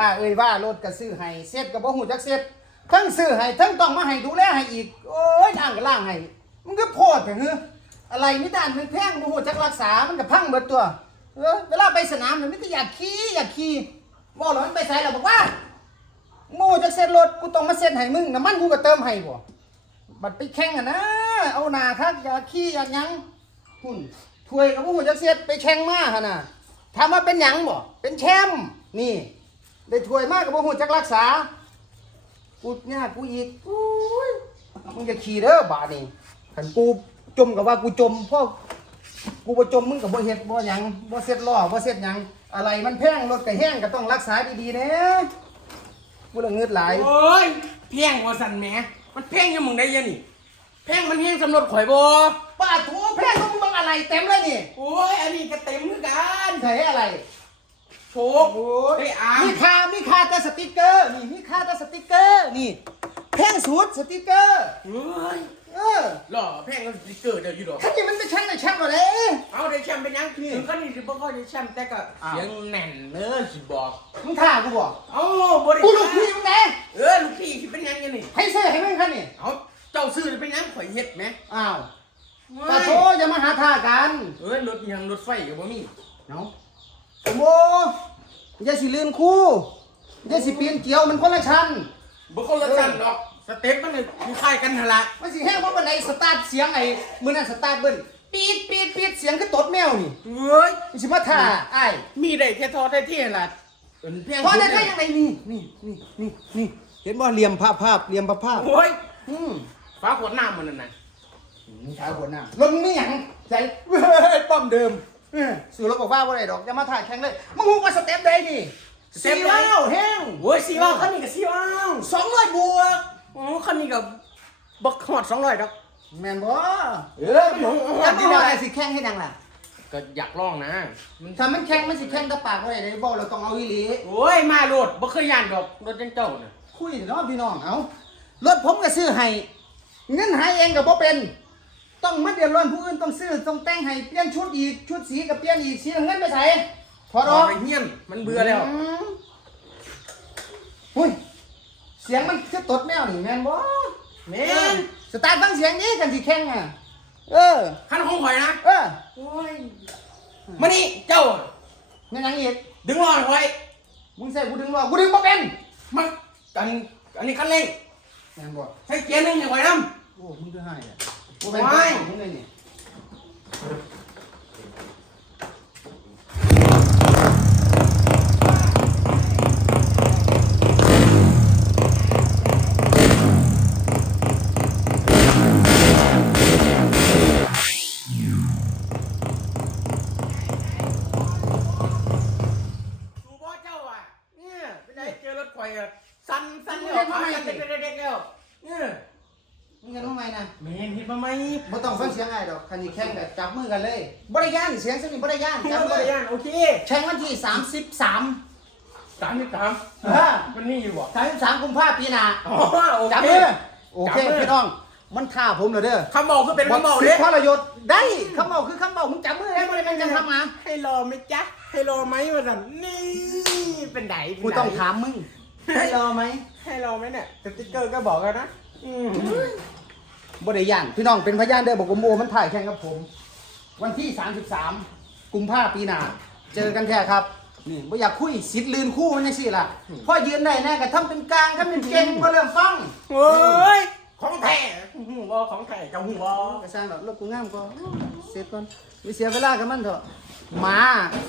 ว่าเอ้ยว่ารถก็ซื้อให้เซ็ตก็บ่ฮู้จักเซ็ตทั้งซื้อให้ทั้งต้องมาให้ดูแลให้อีก โอ้ยล่างก็ล่างให้มันก็โพดแต่เฮ้ออะไรมิดานมันแพงบ่ฮู้จักรักษา มันก็พังเบิดตัว เออเวลาไปสนามเนี่ยมันก็อยากขี่อยากขี่บ่แล้วมันไปไสแล้วบอกว่าโม่จักเซ็ตรถกูต้องมาเซ็ตให้มึงน้ำมันกูก็เติมให้บ่บัดไปแข่งอะนะ เอาหนาคักอยากขี่อยากยังหุ่นถ้วยกับบ่ฮู้จักเซ็ตไปแข่งมาหั่นน่ะถามว่าเป็นหยังบ่เป็นแชมป์นี่ ได้ถ้วยมากกับบ่ฮู้จักรักษากูเนี่ยกูอีกอุ้ยมึงจะขี่เด้อบาดนี่คันกูจมกับว่ากูจมเพราะกูบ่จมมึงกับบ่เฮ็ดบ่หยังบ่เซ็ตล้อบ่เซ็ตหยังอะไรมันแพงรถก็แห้งก็ต้องรักษาดีๆแนะกูละเงิดหลายโอ้ยเพียงว่าสันแหมมันเพียงยังมึงได้ยังนี่เพียงมันเพียงสำรวจข่อยบ่ป้าถูแพงของมึงอะไรเต็มเลยนี่โอ้ยอันนี้ก็เต็มเหมือนกันใส่อะไร โชกโอ้ยไอ้อามมีค่ามีค่าแต่สติกเกอร์นี่มีค่าแต่สติกเกอร์นี่แพงสุดสติกเกอร์เฮ้ยเออหล่อเพียงก็สติ๊กเกอร์เดียวอยู่ดอกถ้าจิมันไม่ใช่ในแชมป์หรอเลยเอาได้แชมป์เป็นยังนี่ถึงขั้นนี้สิบ่ค่อยได้แชมป์แต่ก็อ้าวเสียังแน่นเนื้อสิบอกมึงท่ากูบอกเอ้าบ่ได้กูลูกพี่มึงไงเออลูกพี่สิเป็นยังไงนี่ให้ซื้อให้มึงคันนี่เอาเจ้าซื้อเป็นยังข่อยเฮ็ดไหมอ้าวเว้ปะโถอย่ามาหาท่ากันเอ้ยรถยังรถไฟอยู่บ่มีเนาะโอ้โห อย่าสิลืมคู่อย่าสิปีนเกี่ยวมันคนละชั้นบ่คนละชั้นดอกสเต็ปมันนี่คล้ายๆกันหั่นล่ะมันสิแห้งเพราะบันไดสตาร์ทเสียงไอ้มือนั่นสตาร์ทเบิ้ลปีดปีดปีดเสียงคือตดแมวนี่เอ้ยมันสิมาท่าไอ้ายมีได้แค่ทอได้ที่ล่ะเอิ้นเพียงเพราะนั่นก็ยังไงนี่นี่นี่นี่นี่เห็นว่าเหลี่ยมภาพภาพเหลี่ยมภาพภาพโอ้ยอืมฟ้าขวดน้ำมันนั่นน่ะมึงขายหัวหน้ารถมึงนี่หยังใส่เว้ยป้อมเดิม เออสู่รถบอกว่าบ่ได้ดอกจะมาถ่ายแข่งเลยมึงฮู้ว่าสเต็ปใดนี่สี่ว้าวแห้งโอ้ยสี่ว่าวคันนี้ก็สี่ว่าวสองร้อยบวกโอ้คันนี้ก็บักฮอด200ดอกแม่นบ่เออหนูแล้วนี่ว่าไอ้สิแข่งให้ดังล่ะก็อยากลองนะมันถ้ามันแข่งมันสิแข่งแตะปากบ่ได้เลยบ่เราต้องเอาอีหลี โอ้ยมาโลดบ่เคยย่านดอกรถจังเจ้าน่ะคุยเนาะพี่น้องเอารถผมก็ซื้อให้เงินหายเองก็บ่เป็น ต้องมาเดือดร้อนผู้อื่นต้องซื้อต้องแต่งให้เปลี่ยนชุดอีกชุดสีก็เปลี่ยนอีกสีน้ำเงินไปใส่ถอดออกไปเฮียนมันเบื่อแล้วมหุ้ยเสียงมันคือตดแมวนี่แม่นบ่แม่นสตาร์ทฟังเสียงนี้กันสิแข่งอะ เออ คันของข่อยนะเออโอ้ยมานี่เจ้าแม่นหยังอีกดึงล้อข่อยมึงใส่กูดึงล้อกูดึงบ่เป็นมันอันอันนี้คันเร่งแม่นบ่ใช้เกียร์หนึงให้ข่อยนำโอ้มึงคือให้อะ บ่เป็นว้ายมึงเลยนี่ดูบ่เจ้าอะเนี่ยเป็นไงเจ มึงกันทำไมนะแม่นเฮ็ดมาไหมบ่ต้องฟังเสียงไอ้ดอกคันนี้แข่งก็จับมือกันเลยบ่ได้ย่านเสียงสนิทบ่ได้ย่านจัจับบบ่เลได้ยย่านโอเคแข่งวันที่ 33 สามสิบสามเออ มันนี่อยู่บ่33กุมภาพันธ์ปีหน้าอ๋อโอจับเคมือโอเคจับมือพี่น้องมันท่าผมเหรอเด้อคำบอกคือเป็นคำบอกสิเด้ทรยศได้คำบอกคือคำบอกมึงจับมือได้บ่ได้เป็นจังทำมา ให้รอไหมจ๊ะให้รอไหมวะสันนี่เป็นไหนเป็นไหนกูต้องถามมึง ให้รอไหมให้รอไหมเนี่ยสติ๊กเกอร์ก็บอกกันนะอืม บ่ได้ย่านพี่น้องเป็นพยานเด้อบอกผมโอมันถ่ายแข่งกับผม วันที่ 33 กุมภาพันธ์ปีหน้าเจอกันแท้ครับ นี่บ่อยากคุยสิทธิ์ลืนคู่มันจังซี่ล่ะพ่อยืนได้แน่ก็ทำเป็นกลางทำเป็นเก่งบ่เริ่มฟังโอ้ยของแท้หูบอของแท้เจ้าหูบอก็สร้างดอกรถกูงามก็เสร็จก่อนมีเสียเวลากับมันเถอะหมา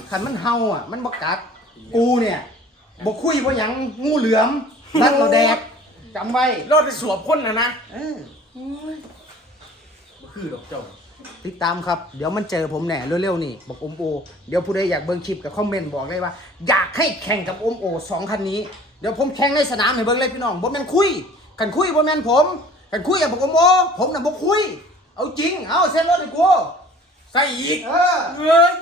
คันมันเห่าอะ มันบ่กัด กูเนี่ยบ่คุยบ่หยังงูเหลือมรัดเราแดก จำไว้รอดไปสวมพ่นนะนะเออบ่คือดอกเจ้าติดตามครับ เดี๋ยวมันเจอผมแน่เร็วๆนี่บอกอมโอ เดี๋ยวผู้ใดอยากเบิ่งคลิปกับคอมเมนต์บอกเลยว่า อยากให้แข่งกับอมโอสองคันนี้ เดี๋ยวผมแข่งในสนามให้เบิ่งเลยพี่น้องบ่แม่นคุยกันคุยบ่แม่นผมกันคุยกับบอกอมโอ ผมน่ะบ่คุย เอาจริง เอาเส้นรถให้กูใส่อีก เออ เอ้ย